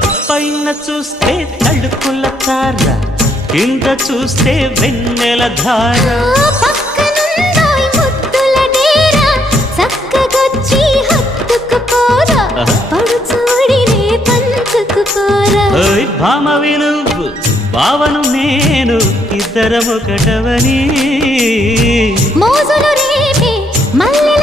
పైన చూస్తే తడుకుల తార, కింద చూస్తే వెన్నెల ధార. పక్కనుందోయ్ ముద్దుల డేరా, చక్కగొచ్చి హత్తుకుపోరా, పడు చూడినే పంచుకుపోరా. భామ వినువు భావను నేను, ఇద్దరమొకటవని మోజులు రేపే మల్లె